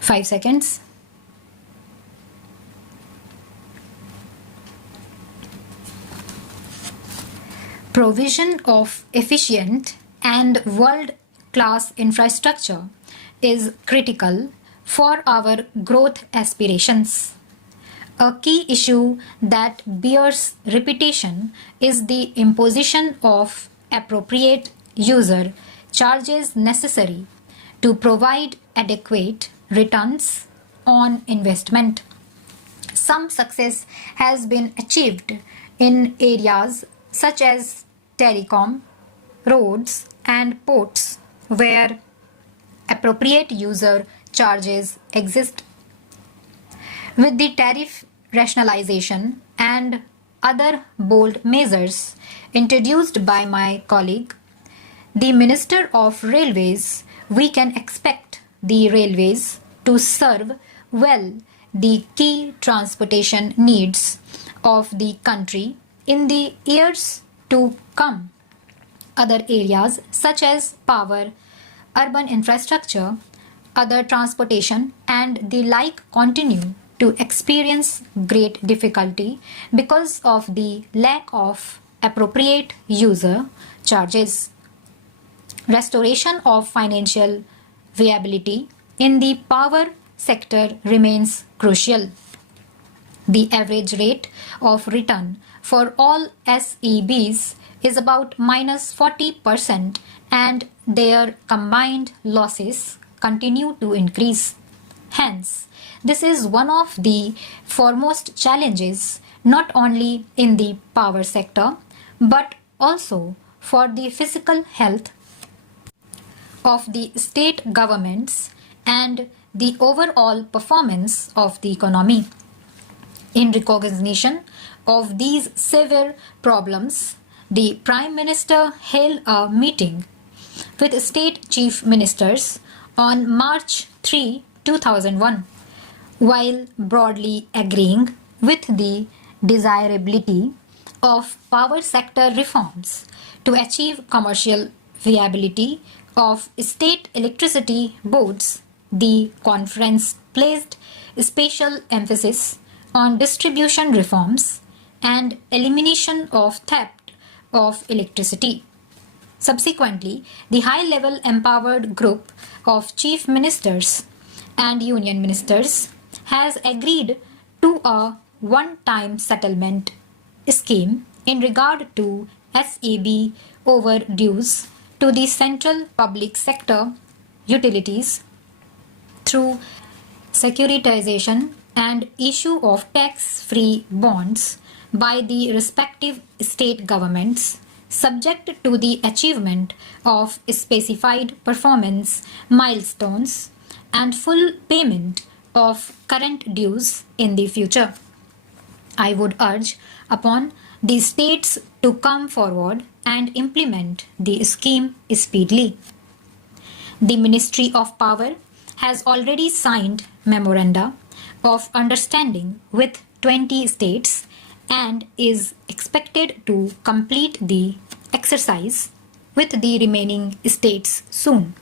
5 seconds. Provision of efficient and world-class infrastructure is critical for our growth aspirations. A key issue that bears repetition is the imposition of appropriate user charges necessary to provide adequate returns on investment. Some success has been achieved in areas such as telecom, roads, and ports, where appropriate user charges exist. With the tariff rationalization and other bold measures introduced by my colleague, the Minister of Railways, we can expect the railways to serve well the key transportation needs of the country in the years to come. Other areas such as power, urban infrastructure, other transportation, and the like continue to experience great difficulty because of the lack of appropriate user charges. Restoration of financial viability in the power sector remains crucial. The average rate of return for all SEBs is about -40%, and their combined losses continue to increase. Hence, this is one of the foremost challenges not only in the power sector but also for the physical health of the state governments and the overall performance of the economy. In recognition of these severe problems, the Prime Minister held a meeting with state chief ministers on March 3, 2001. While broadly agreeing with the desirability of power sector reforms to achieve commercial viability of state electricity boards, the conference placed special emphasis on distribution reforms and elimination of theft of electricity. Subsequently, the high-level empowered group of chief ministers and union ministers has agreed to a one-time settlement scheme in regard to SEB overdues to the central public sector utilities through securitization and issue of tax-free bonds by the respective state governments, subject to the achievement of specified performance milestones and full payment of current dues in the future. I would urge upon the states to come forward and implement the scheme speedily. The Ministry of Power has already signed memoranda of understanding with 20 states and is expected to complete the exercise with the remaining states soon.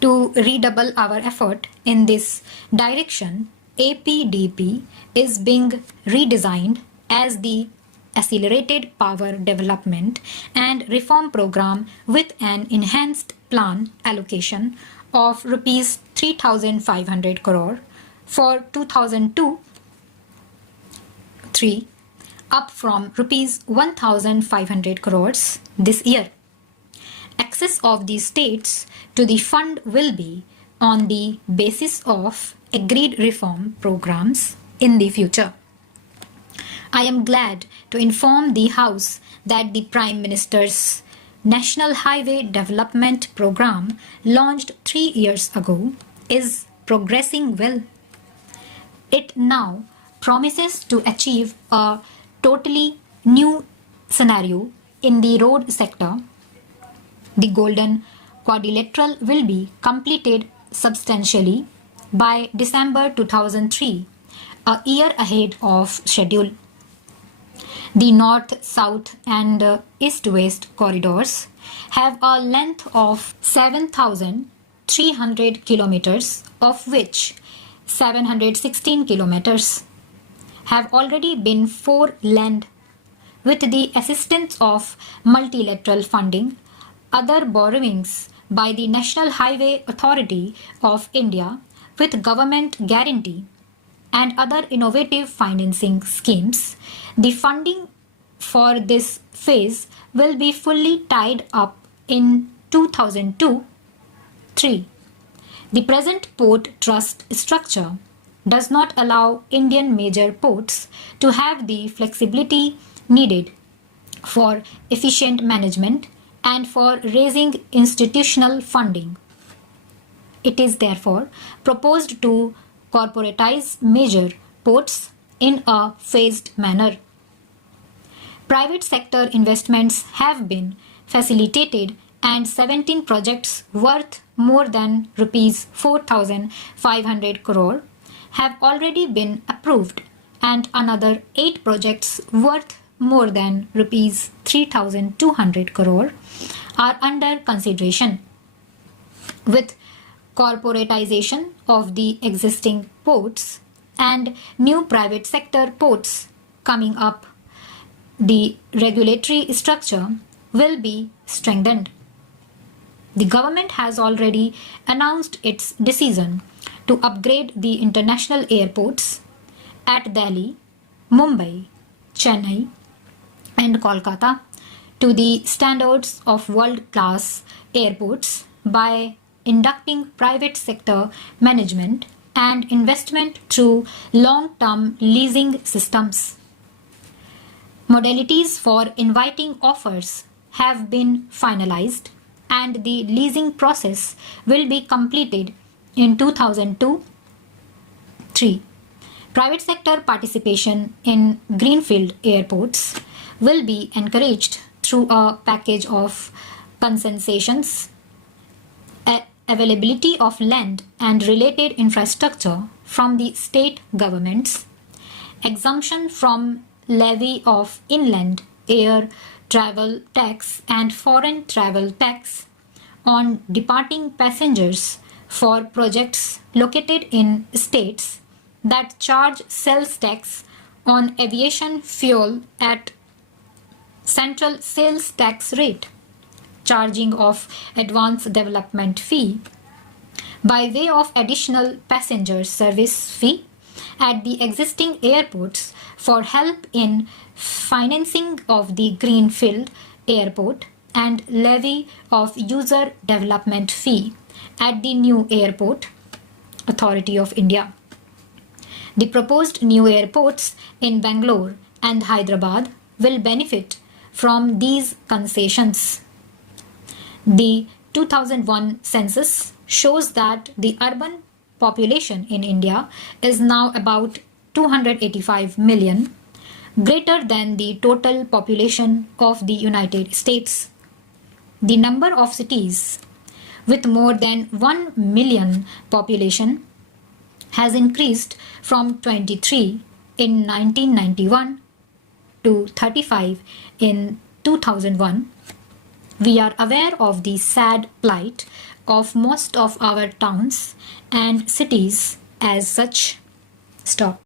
To redouble our effort in this direction, APDP is being redesigned as the Accelerated Power Development and Reform Program with an enhanced plan allocation of Rs 3,500 crore for 2002-3, up from Rs 1,500 crores this year. Access of the states to the fund will be on the basis of agreed reform programs in the future. I am glad to inform the House that the Prime Minister's National Highway Development Program, launched 3 years ago, is progressing well. It now promises to achieve a totally new scenario in the road sector. The Golden Quadrilateral will be completed substantially by December 2003, a year ahead of schedule. The north, south, and east-west corridors have a length of 7,000 300 kilometers, of which 716 kilometers have already been foreland with the assistance of multilateral funding, other borrowings by the National Highway Authority of India with government guarantee and other innovative financing schemes. The funding for this phase will be fully tied up in 2002-3. The present port trust structure does not allow Indian major ports to have the flexibility needed for efficient management and for raising institutional funding. It is therefore proposed to corporatize major ports in a phased manner. Private sector investments have been facilitated and 17 projects worth more than rupees 4,500 crore have already been approved and another 8 projects worth more than rupees 3,200 crore are under consideration. With corporatization of the existing ports and new private sector ports coming up, the regulatory structure will be strengthened. The government has already announced its decision to upgrade the international airports at Delhi, Mumbai, Chennai, and Kolkata to the standards of world-class airports by inducting private sector management and investment through long-term leasing systems. Modalities for inviting offers have been finalized and the leasing process will be completed in 2002-3. Private sector participation in greenfield airports will be encouraged through a package of concessions, availability of land and related infrastructure from the state governments, exemption from levy of inland air travel tax and foreign travel tax on departing passengers for projects located in states that charge sales tax on aviation fuel at central sales tax rate, charging of advance development fee by way of additional passenger service fee at the existing airports for help in financing of the greenfield airport and levy of user development fee at the new airport authority of India. The proposed new airports in Bangalore and Hyderabad will benefit from these concessions. The 2001 census shows that the urban population in India is now about 285 million, greater than the total population of the United States. The number of cities with more than 1 million population has increased from 23 in 1991 to 35 in 2001. We are aware of the sad plight of most of our towns and cities as such. Stop.